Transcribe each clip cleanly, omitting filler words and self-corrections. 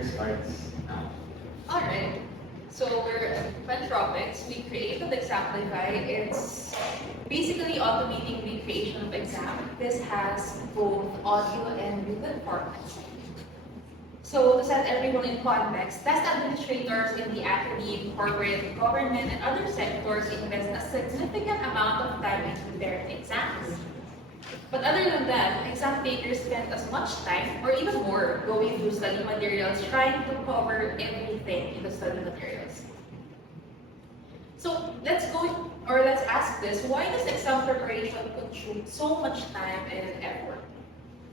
timer starts now. Alright, so we're at Ventropics. We created Examplify. It's basically automating the creation of exam. This has both audio and written formats. So to set everyone in context, test administrators in the academy, corporate, government, and other sectors invest a significant amount of time in preparing exams. But other than that, exam takers spend as much time or even more going through study materials, trying to cover everything in the study materials. So let's ask this, why does exam preparation consume so much time and effort?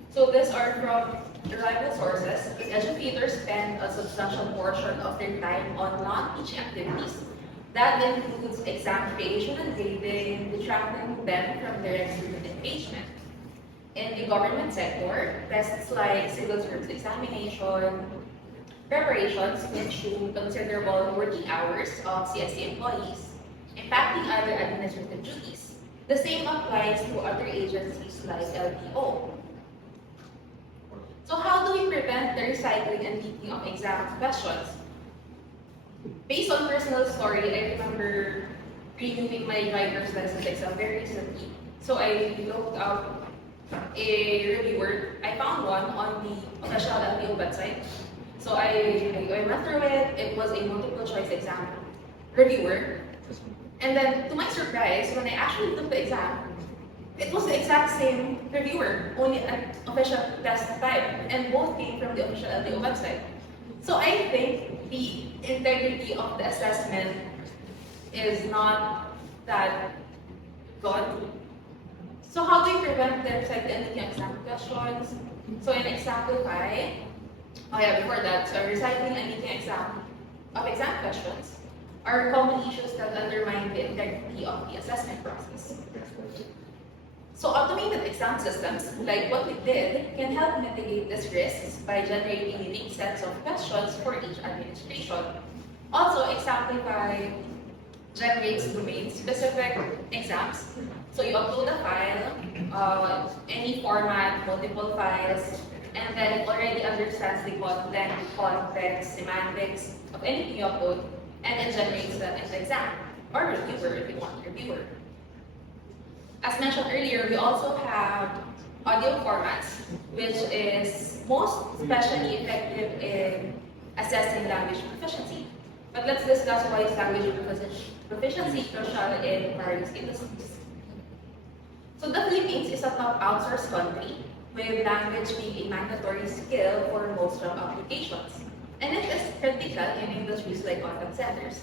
So these are from reliable sources. Educators spend a substantial portion of their time on non-teaching activities. That includes exam creation and grading, detracting them from their student engagement. In the government sector, tests like civil service examination, preparations consume considerable working hours of CSE employees, impacting other administrative duties. The same applies to other agencies like LTO. So how do we prevent the recycling and leaking of exam questions? Based on personal story, I remember renewing my driver's license exam very recently. So I looked up a reviewer. I found one on the official LTO website. So I went through it. It was a multiple choice exam reviewer. And then to my surprise, when I actually took the exam, it was the exact same reviewer, only an official test type, and both came from the official LTO website. So I think the integrity of the assessment is not that good. So how do we prevent the recycling and exam questions? So in Examplify, before that, so recycling and leaking exam questions are common issues that undermine the integrity of the assessment process. So automated exam systems, like what we did, can help mitigate these risks by generating unique sets of questions for each administration. Also, Examplify generates domain-specific exams. So you upload a file, any format, multiple files, and then it already understands the content, context, semantics of anything you upload, and it generates that as exam, or reviewer if you want reviewer. As mentioned earlier, we also have audio formats, which is most especially effective in assessing language proficiency. But let's discuss why is language proficiency crucial in various industries. So the Philippines is a top outsourced country, with language being a mandatory skill for most job applications. And it is critical in industries like contact centers.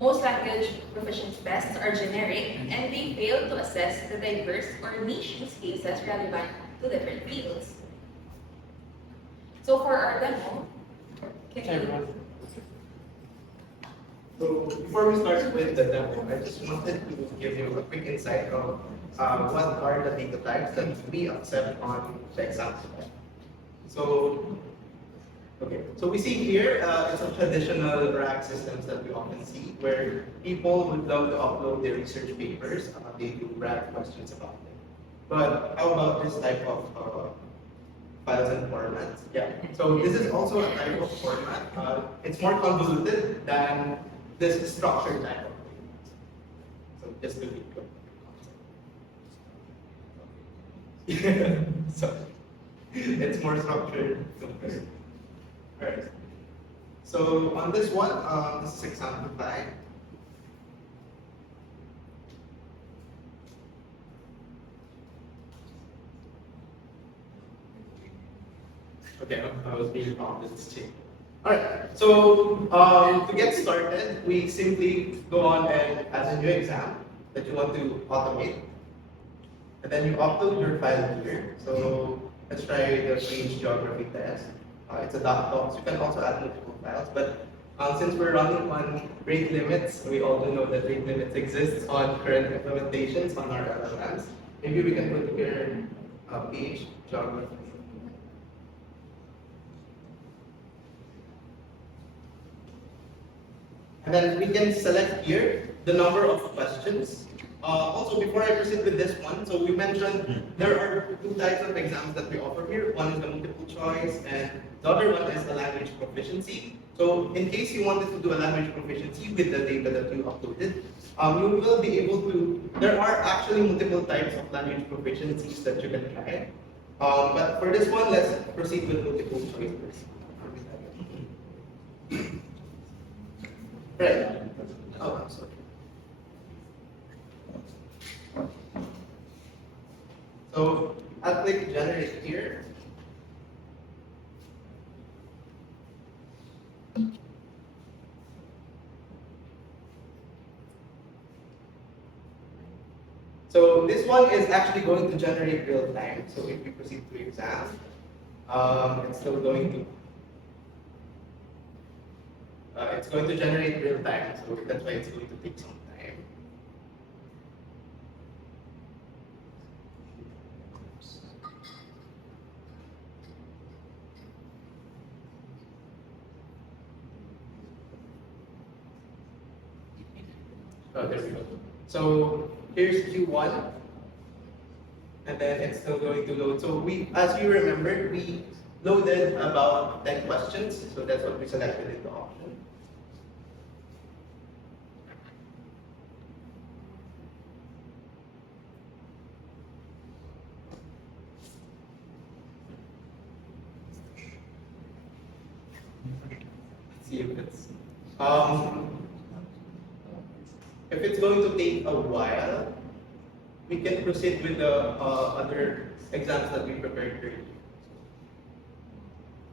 Most language proficiency tests are generic, and they fail to assess the diverse or niche use cases relevant to different fields. So for our demo, So before we start with the demo, I just wanted to give you a quick insight of what are the data types that we accept on the exam. So we see here it's a traditional rack systems that we often see where people would love to upload their research papers. They do rack questions about them. But how about this type of files and formats? Yeah. So this is also a type of format. It's more convoluted than this structured type of thing. So just to be clear. So it's more structured compared. Right. So on this one, this is Examplify. Okay, I was being prompted to change. Alright, so to get started, we simply go on and add a new exam that you want to automate. And then you upload your file here. So let's try the page geography test. It's a .docs. You can also add multiple files, but since we're running on rate limits, we all know that rate limits exist on current implementations on our LLMs. Maybe we can put here page geography. And then we can select here the number of questions. Also, before I proceed with this one, so we mentioned there are two types of exams that we offer here. One is the multiple multiple choice, and the other one is a language proficiency. So in case you wanted to do a language proficiency with the data that you uploaded, you will be able to, there are actually multiple types of language proficiencies that you can try. But for this one, let's proceed with multiple choice first. Right. Oh, I'm sorry. So I'll click generate here. So this one is actually going to generate real time. So if we proceed to exam, it's still going to it's going to generate real time. So that's why it's going to take some time. Oh, there we go. So here's Q1, and then it's still going to load. So as you remember, we loaded about 10 questions, so that's what we selected in the option. Let's see if it's going to take a while, we can proceed with the other exams that we prepared for you.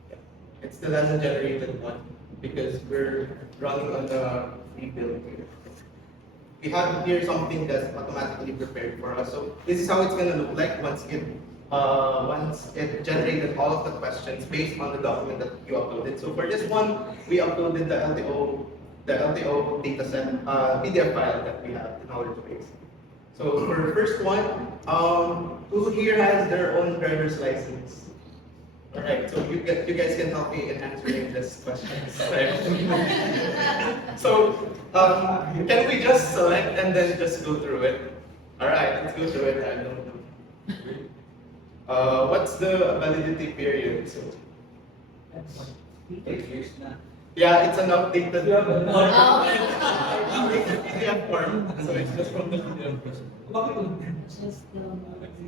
Yeah. It still hasn't generated one because we're running on the rebuild here. We have here something that's automatically prepared for us. So this is how it's going to look like once it generated all of the questions based on the document that you uploaded. So for this one, we uploaded the LTO dataset PDF file that we have in our database. So for the first one, who here has their own driver's license? All right, so you guys can help me in answering this question. So can we just select and then just go through it? All right, let's go through it. I don't know. What's the validity period? So 8 years na. yeah, it's an updated Oh. PDF form. So it's just from the PDF form.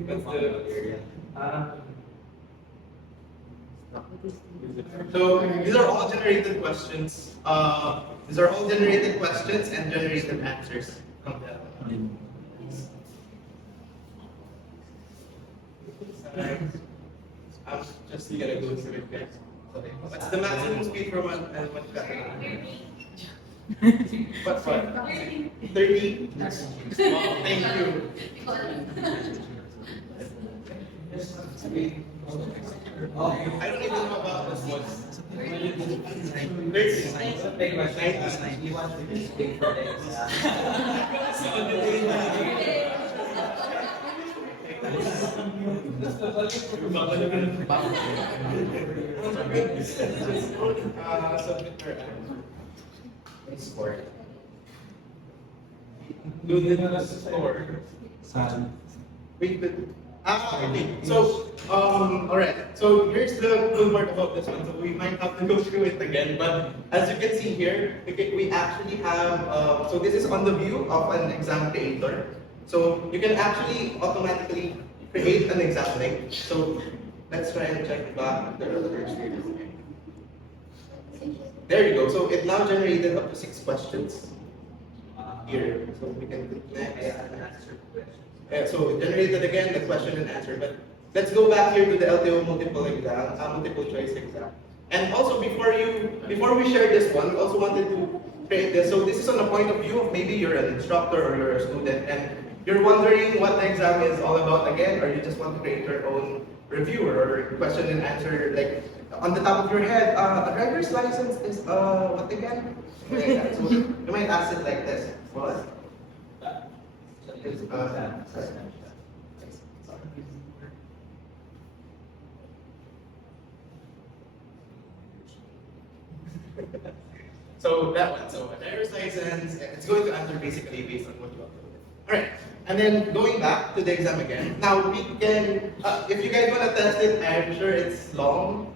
That's the area. So these are all generated questions. These are all generated questions and generated answers. I'm just gonna go through it, guys. What's the maximum speed from one category? What's what? 30? Wow, thank you. I don't even know about this one. 30. You want to be big for days. Submit your Score. do the score. Wait, okay. So, all right. So here's the cool part about this one. So we might have to go through it again, but as you can see here, we actually have. So this is on the view of an exam creator. So you can actually automatically create an exam link. So let's try and check back the earlier series. There you go. So it now generated up to 6 questions here. So we can click next. Yeah, so it generated again the question and answer. But let's go back here to the LTO multiple choice exam. And also before we share this one, we also wanted to create this. So this is on the point of view of maybe you're an instructor or you're a student and you're wondering what the exam is all about again, or you just want to create your own review or question and answer, like on the top of your head, a driver's license is what again? Like that. So you might ask it like this. What? So that one. So a driver's license, it's going to answer basically based on what you uploaded. All right. And then going back to the exam again. Now we can, if you guys want to test it, I'm sure it's long,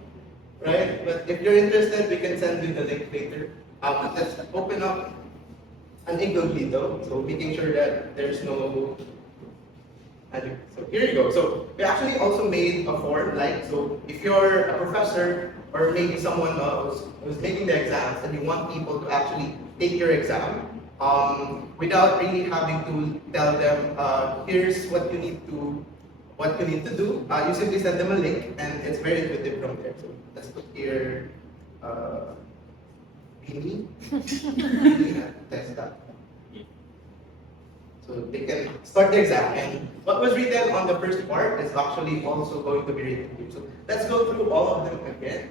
right? But if you're interested, we can send you the link later. Let's open up an incognito, so making sure that there's no magic. So here you go. So we actually also made a form, like, so if you're a professor or maybe someone who's making the exams and you want people to actually take your exam, without really having to tell them, here's what you need to do. You simply send them a link, and it's very intuitive from there. So let's put here, Beanie. Test that. So they can start the exam, and what was written on the first part is actually also going to be written here. So let's go through all of them again.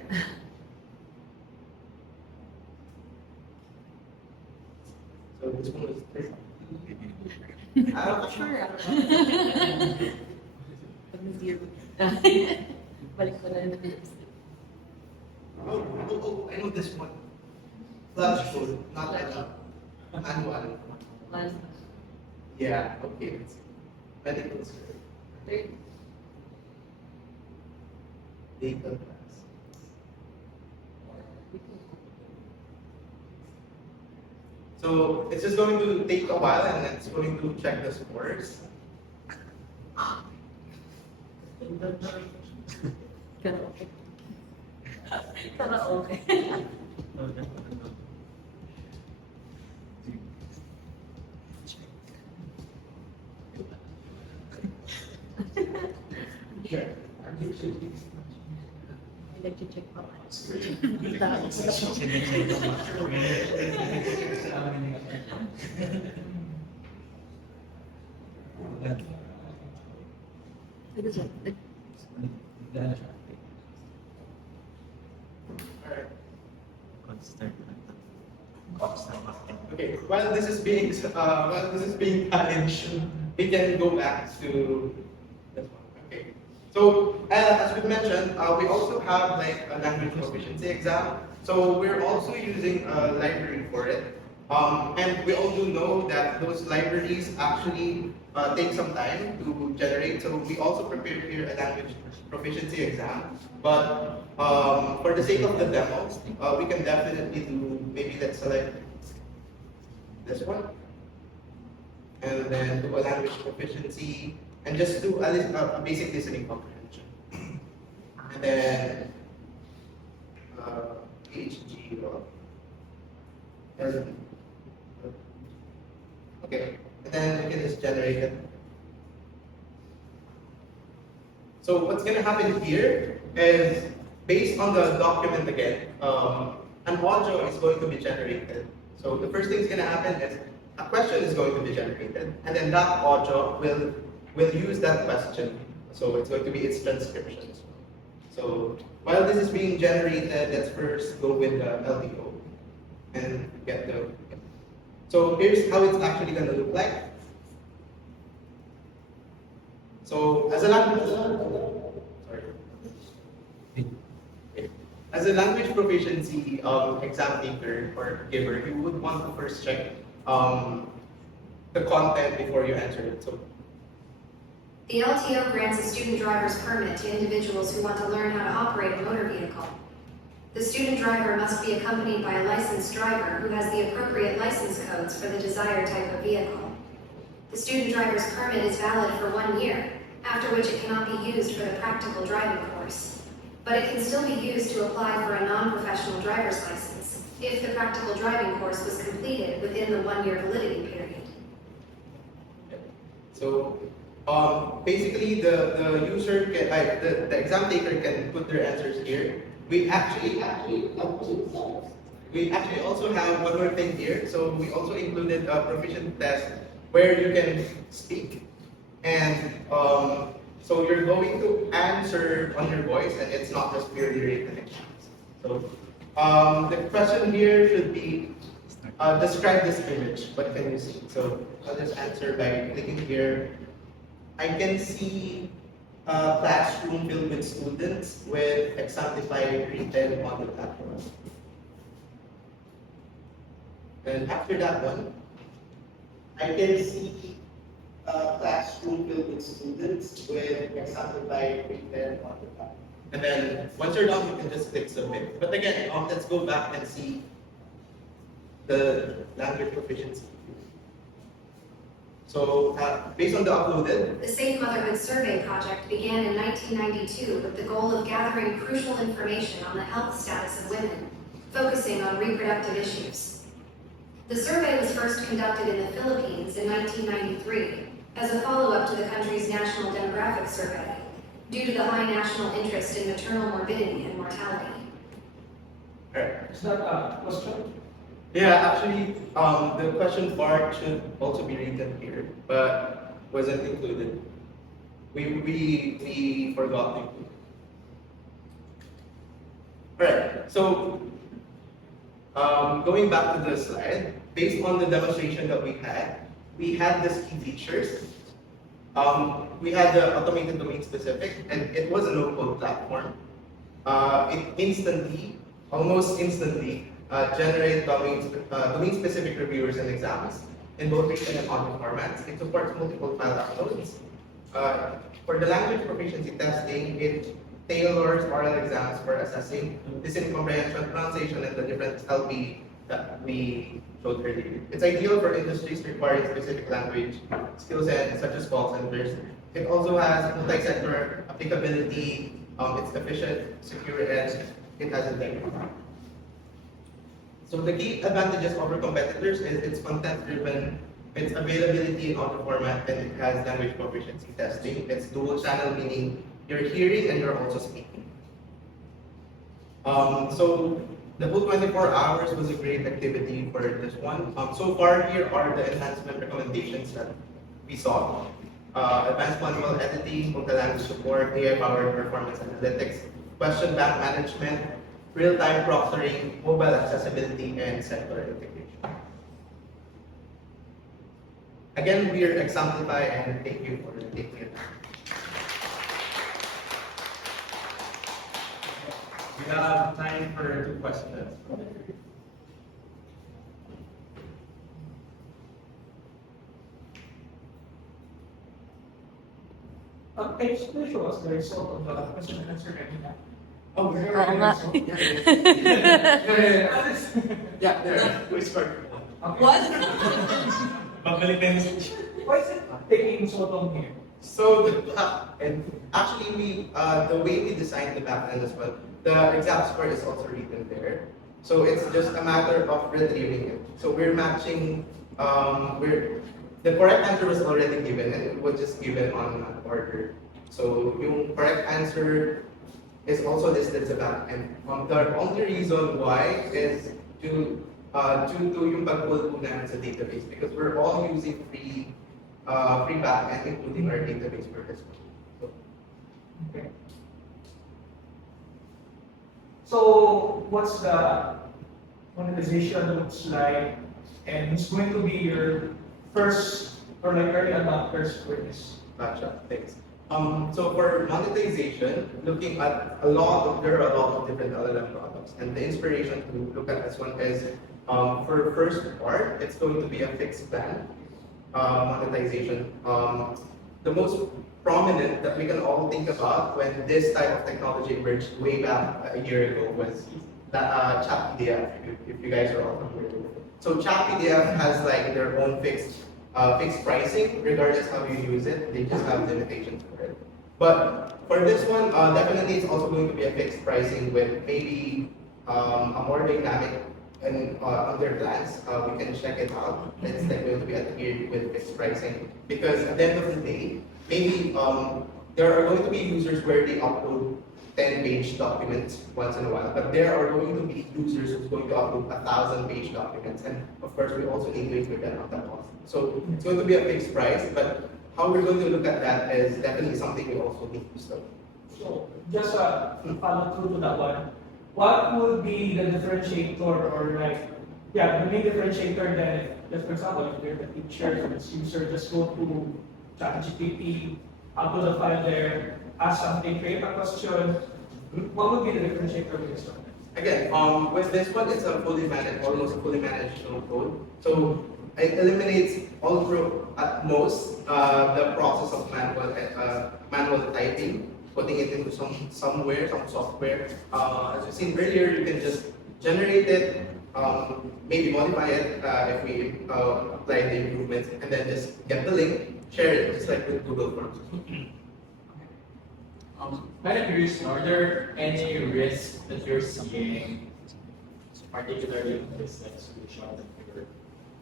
So this one was three. Sure. Balik ko na rin. Oh, I know this one. Flash code, not manual. One. Yeah, okay. Medical skill. Data class. So it's just going to take a while, and it's going to check the scores. Karaoke. Karaoke. Sure. Nag-check pa. Alright. Okay, while this is being managed, we can go back to this one. Okay. So as we mentioned, we also have like a language proficiency exam. So we're also using a library for it. And we all do know that those libraries actually take some time to generate. So we also prepared here a language proficiency exam. But for the sake of the demo, we can definitely do, maybe let's select this one. And then do a language proficiency and just do a basic listening comprehension. And then PHG. Okay, and then we can just generate it. So what's going to happen here is, based on the document again, an audio is going to be generated. So the first thing that's going to happen is a question is going to be generated, and then that audio will use that question. So it's going to be its transcription. So while this is being generated, let's first go with the LDO and get the. So here's how it's actually going to look like. So as a language, as a language proficiency exam taker or giver, you would want to first check the content before you answer it. So the LTO grants a student driver's permit to individuals who want to learn how to operate a motor vehicle. The student driver must be accompanied by a licensed driver who has the appropriate license codes for the desired type of vehicle. The student driver's permit is valid for 1 year, after which it cannot be used for the practical driving course. But it can still be used to apply for a non-professional driver's license if the practical driving course was completed within the 1-year validity period. So basically, the user can, the exam taker can put their answers here. We actually also have one more thing here. So we also included a proficient test where you can speak, and so you're going to answer on your voice, and it's not just purely written. So the question here should be, describe this image. What can you see? So I'll just answer by clicking here. I can see a classroom filled with students with Examplify written on the platform. And after that one, I can see classroom filled with students with exemplified written on the back. And then once you're done, you can just click submit. But again, let's go back and see the language proficiency. So based on the uploaded, The Safe Motherhood Survey project began in 1992 with the goal of gathering crucial information on the health status of women, focusing on reproductive issues. The survey was first conducted in the Philippines in 1993 as a follow-up to the country's national demographic survey, due to the high national interest in maternal morbidity and mortality. Is that a question? yeah, actually, the question part should also be written here, but wasn't included. We forgot to include. Alright, so going back to the slide, based on the demonstration that we had these key features. We had the automated domain specific, and it was a no-code platform. It almost instantly, generate domain-specific reviewers and exams in both written and audio formats. It supports multiple file downloads. For the language proficiency testing, it tailors oral exams for assessing listening comprehension, pronunciation, and the different LP that we showed earlier. It's ideal for industries requiring specific language skill sets such as call centers. It also has multi-sector applicability, it's efficient, secure, and it has integrity. So the key advantages over competitors is it's content-driven, its availability in audio format, and it has language proficiency testing. It's dual channel, meaning you're hearing and you're also speaking. So the full 24 hours was a great activity for this one. So far, here are the enhancement recommendations that we saw. Advanced manual editing, multi-language support, AI-powered performance analytics, question bank management, real-time proctoring, mobile accessibility, and sector integration. Again, we are Exemplify, and thank you for taking it. We have time for 2 questions. Can you still show us the result of the question and answer kanina? Oh, we're Oo nga. Yeah, there. We start. What? Magbalik na yung Why is it taking so long here? So the and actually the way we designed the backend as well, the exact score is also written there. So it's just a matter of retrieving it. So we're matching the correct answer was already given and it was just given on order. So yung correct answer is also listed sa backend. The only reason why is due to yung pag-pull po namin sa database because we're all using free backend, including our database for this one. So, Okay. So, what's the monetization looks like, and who's going to be your first or like early adopters for this? gotcha. Thanks. So for monetization, looking at there are a lot of different LLM products, and the inspiration to look at this one is for first part, it's going to be a fixed plan monetization. The most prominent that we can all think about when this type of technology emerged way back a year ago was Chat PDF, if you guys are all familiar with it. So Chat PDF has like their own fixed pricing, regardless how you use it. They just have limitations for it. But for this one, definitely it's also going to be a fixed pricing with maybe a more dynamic and other plans. We can check it out. It's like going to be adhered with fixed pricing because at the end of the day, maybe there are going to be users where they upload 10-page documents once in a while, but there are going to be users who's going to upload 1,000-page documents, and of course we also need to include that on that cost. So it's going to be a fixed price, but how we're going to look at that is definitely something we also need to study. So, just follow through to that one. What would be the differentiator or like, the main differentiator then, just for example, if you're the teacher or the user, just go to ChatGPT, upload a file there, ask something, create a question. What would be the differentiator with this one? Again, with this one, it's a fully managed, almost fully managed no code. So it eliminates at most the process of manual typing, putting it into some software. As you've seen earlier, you can just generate it, maybe modify it if we apply the improvements, and then just get the link, share it, just like with Google Forms. Kind of curious, are there any risks that you're seeing, particularly in this like solution that you're,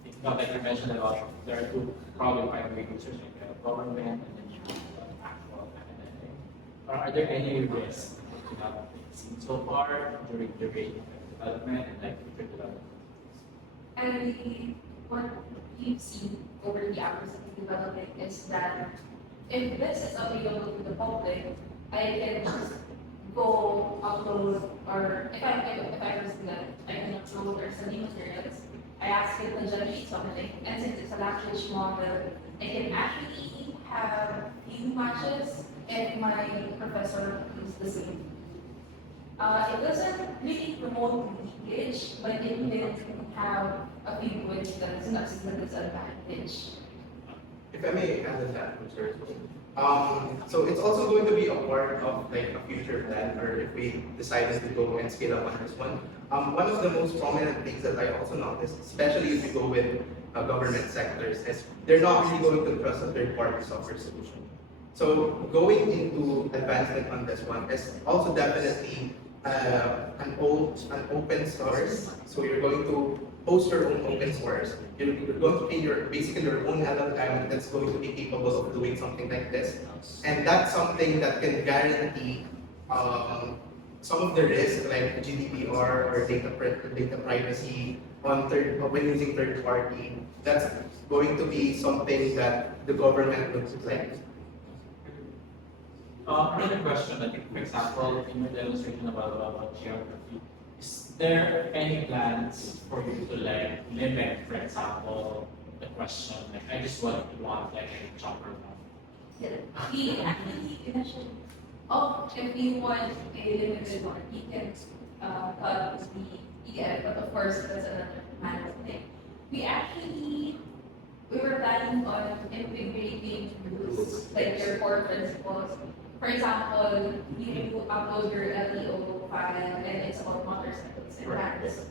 it's not like you mentioned about there are two probably primary users, like government and then you have actual academic. Are there any risks that you have seen so far during the rate of development and like future development? And what we've seen over the hours of development is that if this is available to the public, I can just go upload, or if I receive that, I can upload or study materials. I ask it to generate something, and since it's a language model, I can actually have few matches, and my professor is the same. It doesn't really promote leakage, but it will have a few coincidences that's the disadvantage. If I may add to that, sir. So it's also going to be a part of like a future plan, or if we decided to go and scale up on this one. One of the most prominent things that I also noticed, especially if you go with government sectors, is they're not really going to trust a third-party software solution. So going into advancement on this one is also definitely an open source. So you're going to host your own open source. You're going to be basically your own LLM that's going to be capable of doing something like this. And that's something that can guarantee some of the risks like GDPR or data privacy when using third party. That's going to be something that the government would like. Another question, I think, for example, in your demonstration about geography, is there any plans for you to like limit, for example, the question, like I just want like a chopper map? Yeah, we actually mentioned, if you want a limited one, you can cut the EF, but of course that's another manual thing. We were planning on integrating rules, like your core principles. For example, you upload your LEO file and it's about motorcycles and tracks.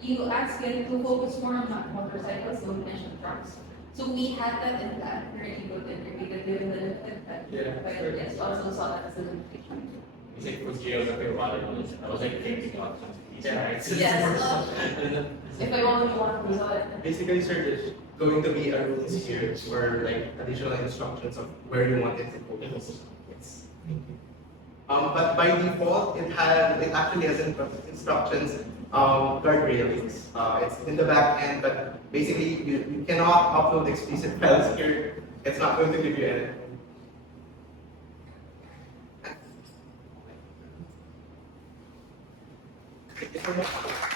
You ask it to focus more on motorcycles, don't mention trucks. So we had that in plan, we were able to integrate it given the limited plan. Yeah. But yes, also saw that as a limitation. It's like for geography, I was like thinking about some of these, right? Yes. If I only want to resolve it. Basically, sir, there's going to be a rules here or like additional instructions of where you want it to focus. Yes. But by default, it actually has instructions, guardrails. It's in the back end, but basically you cannot upload explicit files here. It's not going to give you anything. Thank you so much.